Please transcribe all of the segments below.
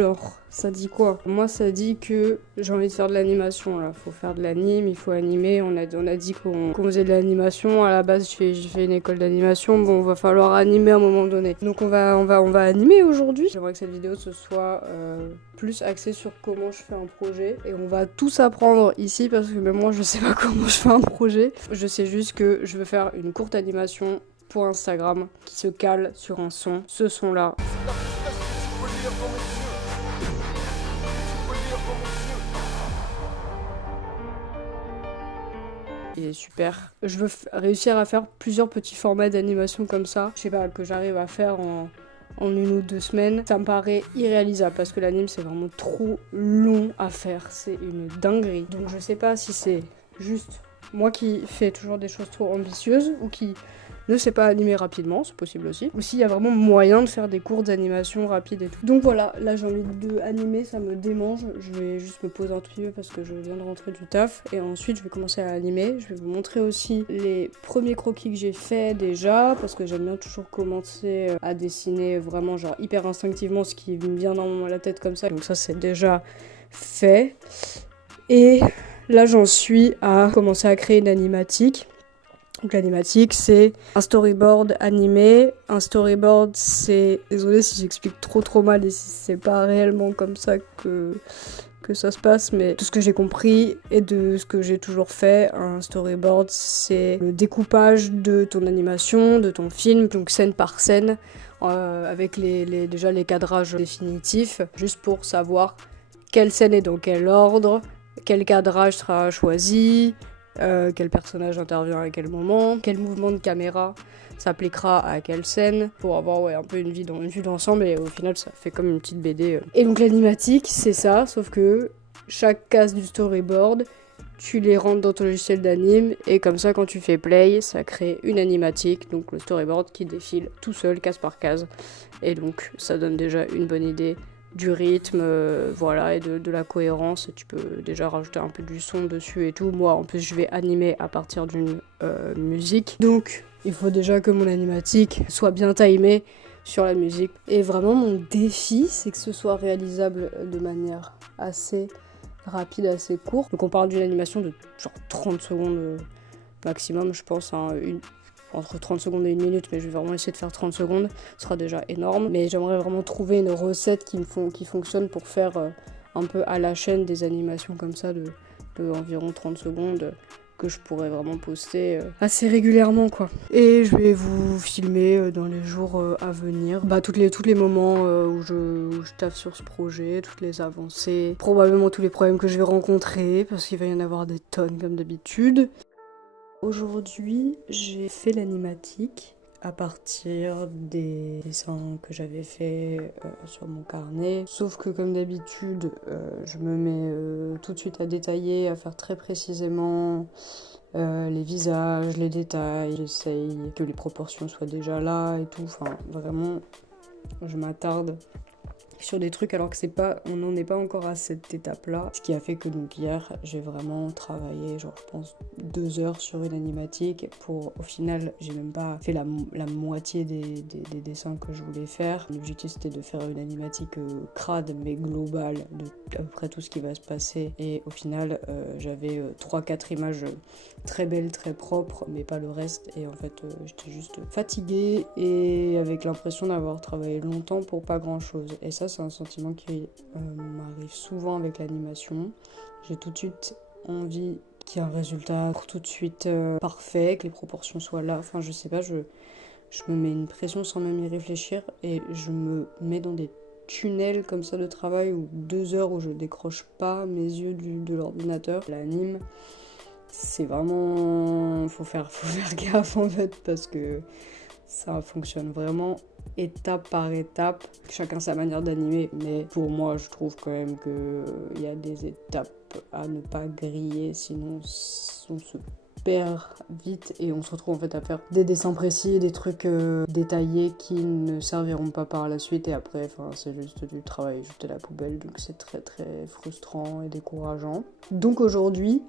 Alors, ça dit quoi? Moi, ça dit que j'ai envie de faire de l'animation, là. Faut faire de l'anime, il faut animer. On a dit qu'on faisait de l'animation. À la base, j'ai fait une école d'animation. Bon, va falloir animer à un moment donné. Donc, on va animer aujourd'hui. J'aimerais que cette vidéo, ce soit plus axée sur comment je fais un projet. Et on va tous apprendre ici, parce que même moi, je sais pas comment je fais un projet. Je sais juste que je veux faire une courte animation pour Instagram qui se cale sur un son. Ce son-là. Il est super. Je veux réussir à faire plusieurs petits formats d'animation comme ça. Je sais pas, que j'arrive à faire en 1 ou 2 semaines. Ça me paraît irréalisable parce que l'anime c'est vraiment trop long à faire. C'est une dinguerie. Donc je sais pas si c'est juste moi qui fais toujours des choses trop ambitieuses ou qui ne sais pas animer rapidement, c'est possible aussi. Ou s'il y a vraiment moyen de faire des courtes animations rapides et tout. Donc voilà, là j'ai envie de animer, ça me démange. Je vais juste me poser un tout petit peu parce que je viens de rentrer du taf. Et ensuite je vais commencer à animer. Je vais vous montrer aussi les premiers croquis que j'ai fait déjà. Parce que j'aime bien toujours commencer à dessiner vraiment genre hyper instinctivement ce qui me vient dans la tête comme ça. Donc ça c'est déjà fait. Et là j'en suis à commencer à créer une animatique. Donc l'animatique, c'est un storyboard animé. Un storyboard, c'est... Désolée si j'explique trop mal et si c'est pas réellement comme ça que ça se passe, mais tout ce que j'ai compris et de ce que j'ai toujours fait, un storyboard, c'est le découpage de ton animation, de ton film, donc scène par scène, avec déjà les cadrages définitifs, juste pour savoir quelle scène est dans quel ordre, quel cadrage sera choisi, quel personnage intervient à quel moment, quel mouvement de caméra s'appliquera à quelle scène, pour avoir un peu une vue d'ensemble, et au final ça fait comme une petite BD. Et donc l'animatique c'est ça, sauf que chaque case du storyboard, tu les rentres dans ton logiciel d'anime, et comme ça quand tu fais play, ça crée une animatique, donc le storyboard qui défile tout seul, case par case, et donc ça donne déjà une bonne idée du rythme, voilà, et de la cohérence. Tu peux déjà rajouter un peu du son dessus et tout. Moi, en plus, je vais animer à partir d'une musique. Donc, il faut déjà que mon animatique soit bien timée sur la musique. Et vraiment, mon défi, c'est que ce soit réalisable de manière assez rapide, assez courte. Donc, on parle d'une animation de genre 30 secondes maximum, je pense, hein, entre 30 secondes et 1 minute, mais je vais vraiment essayer de faire 30 secondes, ce sera déjà énorme. Mais j'aimerais vraiment trouver une recette qui fonctionne pour faire un peu à la chaîne des animations comme ça de environ 30 secondes que je pourrais vraiment poster assez régulièrement, quoi. Et je vais vous filmer dans les jours à venir, tous les moments où je taffe sur ce projet, toutes les avancées, probablement tous les problèmes que je vais rencontrer, parce qu'il va y en avoir des tonnes comme d'habitude. Aujourd'hui, j'ai fait l'animatique à partir des dessins que j'avais fait sur mon carnet. Sauf que comme d'habitude, je me mets tout de suite à détailler, à faire très précisément les visages, les détails. J'essaye que les proportions soient déjà là et tout. Enfin, vraiment, je m'attarde sur des trucs alors que on n'en est pas encore à cette étape-là. Ce qui a fait que donc hier, j'ai vraiment travaillé, genre je pense 2 heures sur une animatique pour, au final, j'ai même pas fait la moitié des dessins que je voulais faire. L'objectif c'était de faire une animatique crade mais globale de à peu près tout ce qui va se passer. Et au final, j'avais 3-4 images très belles, très propres, mais pas le reste. Et en fait, j'étais juste fatiguée et avec l'impression d'avoir travaillé longtemps pour pas grand-chose. Et ça, c'est un sentiment qui m'arrive souvent avec l'animation. J'ai tout de suite envie qu'il y ait un résultat tout de suite parfait, que les proportions soient là. Enfin, je sais pas, je me mets une pression sans même y réfléchir et je me mets dans des tunnels comme ça de travail ou 2 heures où je décroche pas mes yeux de l'ordinateur. L'anime, c'est vraiment... faut faire gaffe en fait parce que ça fonctionne vraiment étape par étape. Chacun sa manière d'animer, mais pour moi je trouve quand même qu'il y a des étapes à ne pas griller, sinon on se perd vite et on se retrouve en fait à faire des dessins précis, des trucs détaillés qui ne serviront pas par la suite et après c'est juste du travail jeté à la poubelle, donc c'est très très frustrant et décourageant. Donc aujourd'hui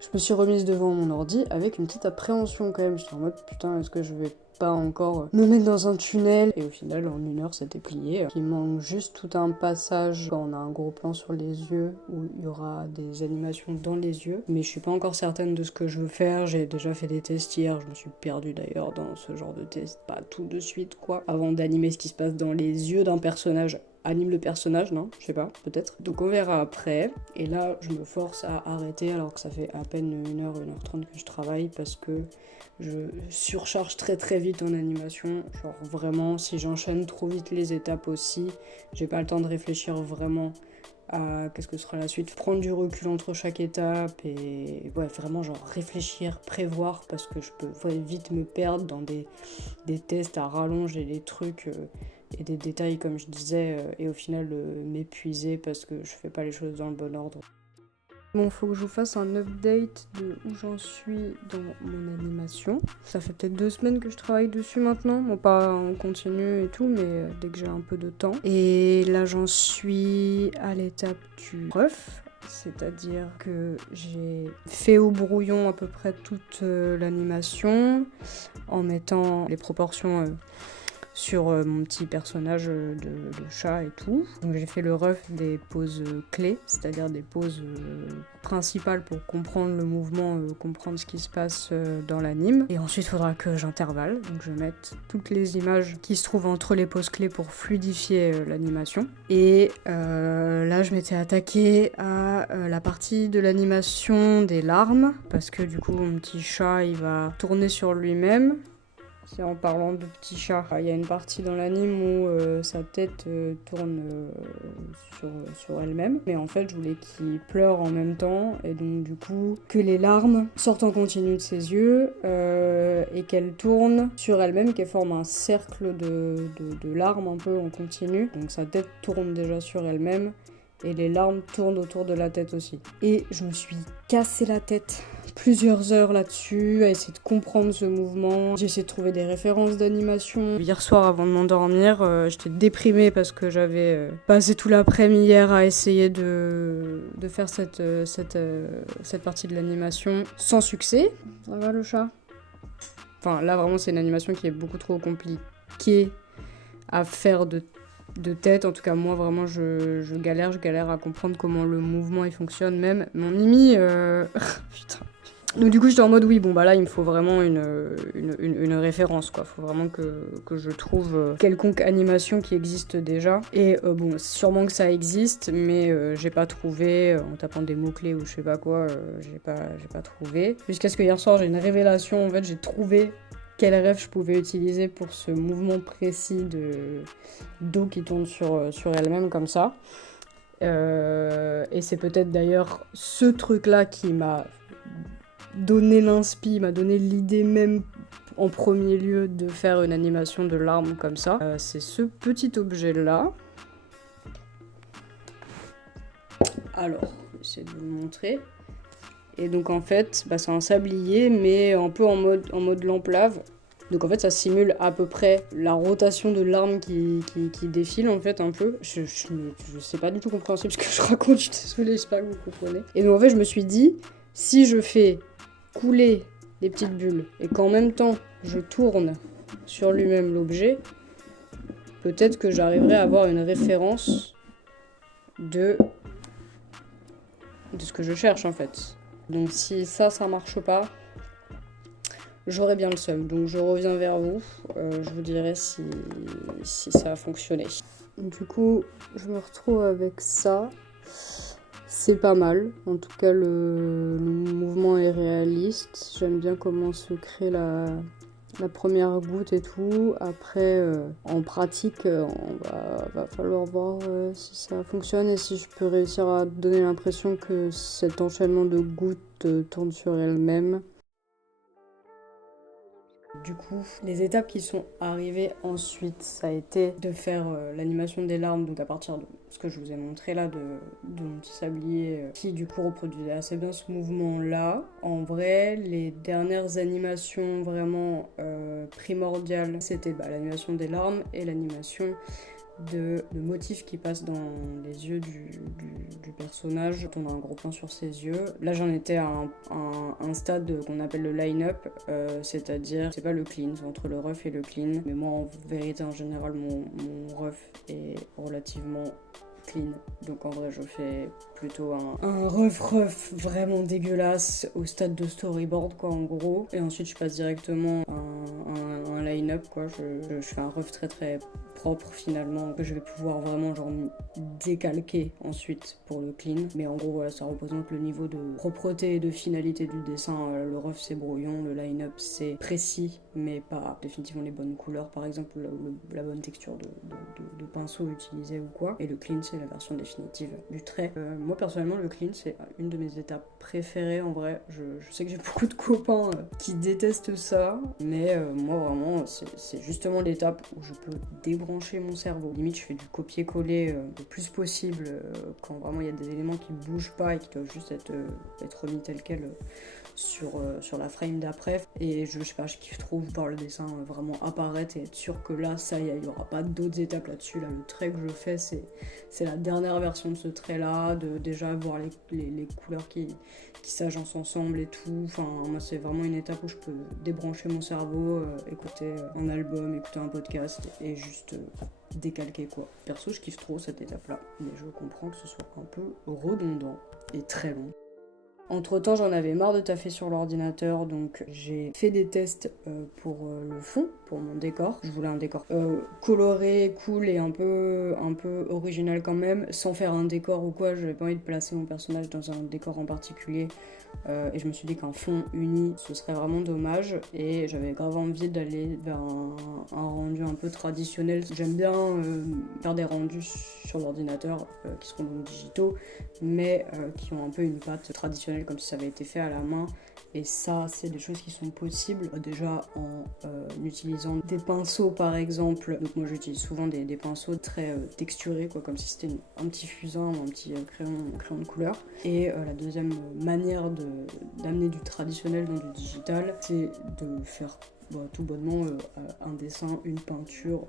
je me suis remise devant mon ordi avec une petite appréhension quand même, j'étais en mode putain, est-ce que je vais pas encore me mettre dans un tunnel. Et au final, en 1 heure, c'était plié. Il manque juste tout un passage quand on a un gros plan sur les yeux où il y aura des animations dans les yeux. Mais je suis pas encore certaine de ce que je veux faire. J'ai déjà fait des tests hier. Je me suis perdue d'ailleurs dans ce genre de test. Pas tout de suite, quoi. Avant d'animer ce qui se passe dans les yeux d'un personnage. Anime le personnage, non? Je sais pas, peut-être. Donc on verra après. Et là, je me force à arrêter alors que ça fait à peine 1 heure, 1 h 30 que je travaille parce que je surcharge très très vite en animation. Genre vraiment, si j'enchaîne trop vite les étapes aussi, j'ai pas le temps de réfléchir vraiment à qu'est-ce que sera la suite. Prendre du recul entre chaque étape et ouais, vraiment genre réfléchir, prévoir parce que je peux vite me perdre dans des tests à rallonge et des trucs... et des détails comme je disais et au final m'épuiser parce que je fais pas les choses dans le bon ordre. Bon, faut que je vous fasse un update de où j'en suis dans mon animation. Ça fait peut-être 2 semaines que je travaille dessus maintenant. Bon, pas en continu et tout, mais dès que j'ai un peu de temps. Et là, j'en suis à l'étape du ref. C'est-à-dire que j'ai fait au brouillon à peu près toute l'animation en mettant les proportions sur mon petit personnage de chat et tout. Donc j'ai fait le ref des poses clés, c'est-à-dire des poses principales pour comprendre le mouvement, comprendre ce qui se passe dans l'anime. Et ensuite il faudra que j'intervalle, donc je vais mettre toutes les images qui se trouvent entre les poses clés pour fluidifier l'animation. Et là je m'étais attaquée à la partie de l'animation des larmes, parce que du coup mon petit chat il va tourner sur lui-même. En parlant de petit chat, il y a une partie dans l'anime où sa tête tourne sur elle-même. Mais en fait, je voulais qu'il pleure en même temps. Et donc, du coup, que les larmes sortent en continu de ses yeux et qu'elle tourne sur elle-même, qu'elle forme un cercle de larmes un peu en continu. Donc, sa tête tourne déjà sur elle-même. Et les larmes tournent autour de la tête aussi. Et je me suis cassé la tête plusieurs heures là-dessus, à essayer de comprendre ce mouvement. J'ai essayé de trouver des références d'animation. Hier soir, avant de m'endormir, j'étais déprimée parce que j'avais passé tout l'après-midi hier à essayer de faire cette partie de l'animation sans succès. Ça va le chat? Enfin, là, vraiment, c'est une animation qui est beaucoup trop compliquée à faire de tête. En tout cas, moi, vraiment, je galère à comprendre comment le mouvement il fonctionne. Même mon Mimi, putain. Donc du coup, j'étais en mode oui, bon bah là, il me faut vraiment une référence, quoi. Faut vraiment que je trouve quelconque animation qui existe déjà. Et bon, sûrement que ça existe, mais j'ai pas trouvé, en tapant des mots-clés ou je sais pas quoi, j'ai pas trouvé. Jusqu'à ce que hier soir, j'ai une révélation, en fait, j'ai trouvé quel rêve je pouvais utiliser pour ce mouvement précis d'eau qui tourne sur elle-même comme ça. Et c'est peut-être d'ailleurs ce truc-là qui m'a donné l'inspi, m'a donné l'idée même en premier lieu de faire une animation de larmes comme ça. C'est ce petit objet-là. Alors, je vais essayer de vous le montrer. Et donc en fait, c'est un sablier, mais un peu en mode lampe-lave. Donc en fait, ça simule à peu près la rotation de larmes qui défile en fait un peu. Je sais pas du tout compréhensible ce que je raconte, je suis désolée, j'espère que vous comprenez. Et donc en fait, je me suis dit, si je fais couler des petites bulles et qu'en même temps, je tourne sur lui-même l'objet, peut-être que j'arriverai à avoir une référence de ce que je cherche en fait. Donc si ça marche pas, j'aurais bien le seum. Donc je reviens vers vous, je vous dirai si ça a fonctionné. Du coup, je me retrouve avec ça. C'est pas mal, en tout cas le mouvement est réaliste. J'aime bien comment se crée la première goutte et tout. Après, en pratique, va falloir voir si ça fonctionne et si je peux réussir à donner l'impression que cet enchaînement de gouttes tourne sur elle-même. Du coup, les étapes qui sont arrivées ensuite, ça a été de faire l'animation des larmes, donc à partir de ce que je vous ai montré là, de mon petit sablier, qui du coup reproduisait assez bien ce mouvement-là. En vrai, les dernières animations vraiment primordiales, c'était l'animation des larmes et l'animation de motifs qui passent dans les yeux du personnage. On a un gros plan sur ses yeux. Là, j'en étais à un stade qu'on appelle le line-up, c'est-à-dire, c'est pas le clean, c'est entre le rough et le clean. Mais moi, en vérité, en général, mon rough est relativement clean. Donc en vrai, je fais plutôt un rough vraiment dégueulasse au stade de storyboard, quoi, en gros. Et ensuite, je passe directement à un line-up, quoi. Je fais un rough très très propre, finalement, que je vais pouvoir vraiment genre décalquer ensuite pour le clean. Mais en gros, voilà, ça représente le niveau de propreté et de finalité du dessin. Le rough, c'est brouillon, le line-up, c'est précis, mais pas définitivement les bonnes couleurs, par exemple, la bonne texture de pinceau utilisé ou quoi. Et le clean, c'est la version définitive du trait. Moi, personnellement, le clean, c'est une de mes étapes préférées, en vrai. Je sais que j'ai beaucoup de copains qui détestent ça, mais moi, vraiment, c'est justement l'étape où je peux débrancher mon cerveau. Limite, je fais du copier-coller le plus possible quand vraiment il y a des éléments qui bougent pas et qui doivent juste être remis tel quel sur la frame d'après. Et je sais pas, je kiffe trop voir le dessin vraiment apparaître et être sûr que là, ça y est, il n'y aura pas d'autres étapes là-dessus. Là, le trait que je fais, c'est la dernière version de ce trait-là, de déjà voir les couleurs qui s'agencent ensemble et tout. Enfin, moi, c'est vraiment une étape où je peux débrancher mon cerveau, écouter un album, écouter un podcast et juste décalquer, quoi. Perso, je kiffe trop cette étape-là, mais je comprends que ce soit un peu redondant et très long. Entre temps, j'en avais marre de taffer sur l'ordinateur, donc j'ai fait des tests pour le fond, pour mon décor. Je voulais un décor coloré, cool et un peu original quand même, sans faire un décor ou quoi. J'avais pas envie de placer mon personnage dans un décor en particulier. Et je me suis dit qu'un fond uni, ce serait vraiment dommage. Et j'avais grave envie d'aller vers un rendu un peu traditionnel. J'aime bien faire des rendus sur l'ordinateur qui seront donc digitaux, mais qui ont un peu une patte traditionnelle comme si ça avait été fait à la main. Et ça, c'est des choses qui sont possibles déjà en utilisant des pinceaux par exemple. Donc moi j'utilise souvent des pinceaux très texturés, quoi, comme si c'était un petit fusain ou un petit crayon de couleur. Et la deuxième manière d'amener du traditionnel dans du digital, c'est de faire tout bonnement un dessin, une peinture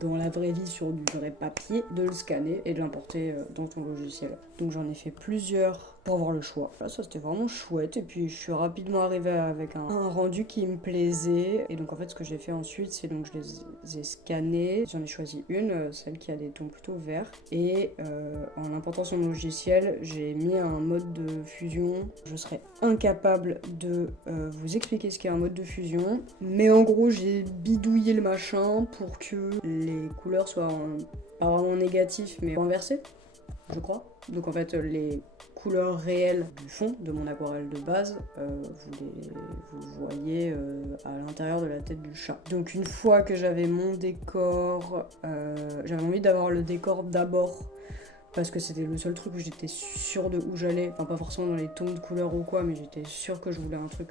dans la vraie vie sur du vrai papier, de le scanner et de l'importer dans ton logiciel. Donc j'en ai fait plusieurs pour avoir le choix. Là, ça c'était vraiment chouette et puis je suis rapidement arrivée avec un rendu qui me plaisait. Et donc en fait ce que j'ai fait ensuite, c'est donc je les ai scannés. J'en ai choisi une, celle qui a des tons plutôt verts. Et en important son logiciel, j'ai mis un mode de fusion. Je serais incapable de vous expliquer ce qu'est un mode de fusion, mais en gros j'ai bidouillé le machin pour que les couleurs soient pas vraiment négatives mais inversées, je crois. Donc en fait les couleurs réelles du fond de mon aquarelle de base, vous voyez à l'intérieur de la tête du chat. Donc une fois que j'avais mon décor, j'avais envie d'avoir le décor d'abord parce que c'était le seul truc où j'étais sûre de où j'allais, enfin pas forcément dans les tons de couleurs ou quoi, mais j'étais sûre que je voulais un truc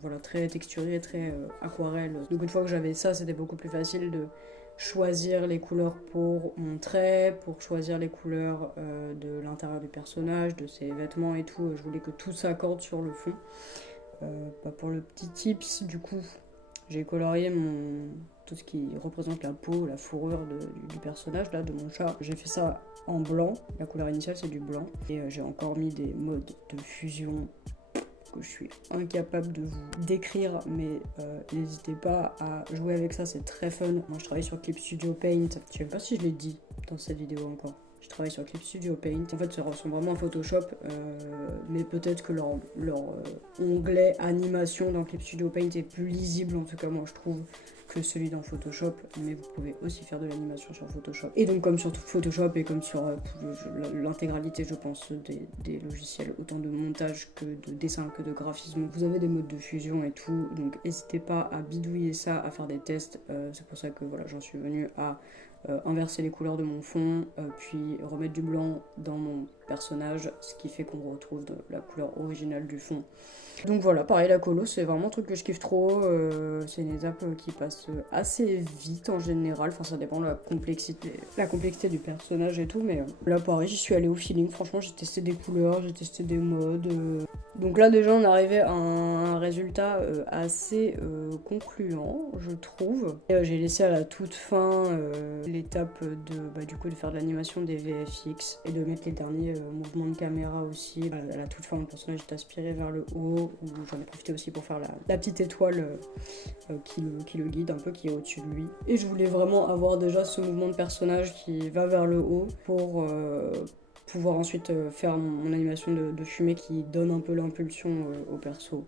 voilà, très texturé, très aquarelle. Donc une fois que j'avais ça, c'était beaucoup plus facile de choisir les couleurs pour mon trait, pour choisir les couleurs de l'intérieur du personnage, de ses vêtements et tout. Je voulais que tout s'accorde sur le fond. Pour le petit tips, du coup, j'ai colorié tout ce qui représente la peau, la fourrure du personnage, là, de mon chat. J'ai fait ça en blanc, la couleur initiale c'est du blanc. Et j'ai encore mis des modes de fusion que je suis incapable de vous décrire, mais n'hésitez pas à jouer avec ça, c'est très fun. Moi je travaille sur Clip Studio Paint, je sais même pas si je l'ai dit dans cette vidéo encore. Je travaille sur Clip Studio Paint. En fait, ça ressemble vraiment à Photoshop, mais peut-être que leur onglet animation dans Clip Studio Paint est plus lisible, en tout cas moi je trouve, que celui dans Photoshop, mais vous pouvez aussi faire de l'animation sur Photoshop. Et donc comme sur Photoshop et comme sur l'intégralité, je pense, des logiciels, autant de montage que de dessin que de graphisme, vous avez des modes de fusion et tout, donc n'hésitez pas à bidouiller ça, à faire des tests. C'est pour ça que voilà, j'en suis venue à inverser les couleurs de mon fond, puis remettre du blanc dans mon personnage, ce qui fait qu'on retrouve la couleur originale du fond. Donc voilà, pareil, la colo, c'est vraiment un truc que je kiffe trop. C'est une étape qui passe assez vite en général. Enfin, ça dépend de la complexité du personnage et tout. Mais là, pareil, j'y suis allée au feeling. Franchement, j'ai testé des couleurs, j'ai testé des modes. Donc là, déjà, on est arrivé à un résultat assez concluant, je trouve. J'ai laissé à la toute fin l'étape du coup, de faire de l'animation des VFX et de mettre les derniers mouvements de caméra aussi. À la toute fin, mon personnage est aspiré vers le haut, où j'en ai profité aussi pour faire la petite étoile qui le guide un peu, qui est au-dessus de lui. Et je voulais vraiment avoir déjà ce mouvement de personnage qui va vers le haut pour pouvoir ensuite faire mon animation de fumée qui donne un peu l'impulsion au perso.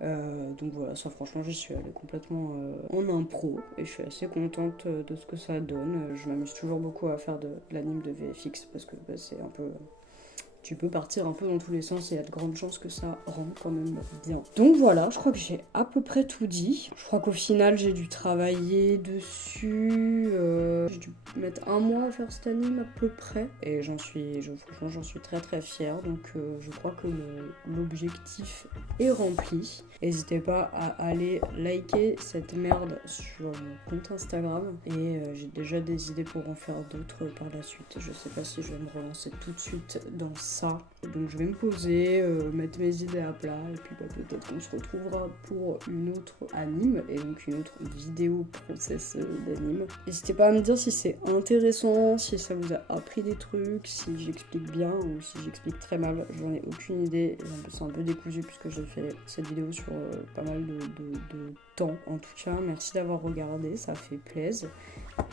Donc voilà, ça franchement j'y suis allée complètement en impro et je suis assez contente de ce que ça donne. Je m'amuse toujours beaucoup à faire de l'anime de VFX parce que c'est un peu... tu peux partir un peu dans tous les sens et il y a de grandes chances que ça rende quand même bien. Donc voilà, je crois que j'ai à peu près tout dit. Je crois qu'au final j'ai dû travailler dessus, j'ai dû mettre 1 mois à faire cet anime à peu près. Et franchement j'en suis très très fière, donc je crois que l'objectif est rempli. N'hésitez pas à aller liker cette merde sur mon compte Instagram et j'ai déjà des idées pour en faire d'autres par la suite. Je sais pas si je vais me relancer tout de suite dans ça. Donc je vais me poser, mettre mes idées à plat et puis peut-être qu'on se retrouvera pour une autre anime et donc une autre vidéo process d'anime. N'hésitez pas à me dire si c'est intéressant, si ça vous a appris des trucs, si j'explique bien ou si j'explique très mal. J'en ai aucune idée. C'est un peu décousu puisque j'ai fait cette vidéo sur pas mal de temps. En tout cas, merci d'avoir regardé, ça fait plaisir.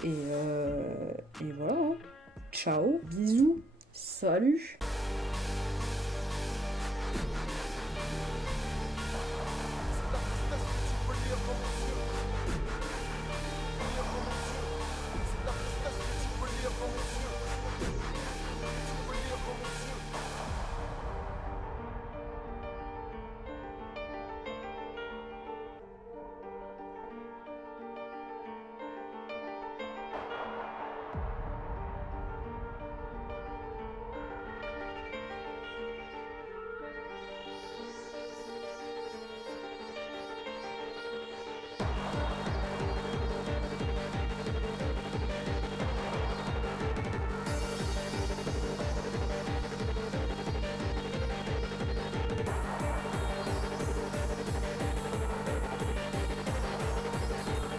Et voilà. Ciao, bisous, salut.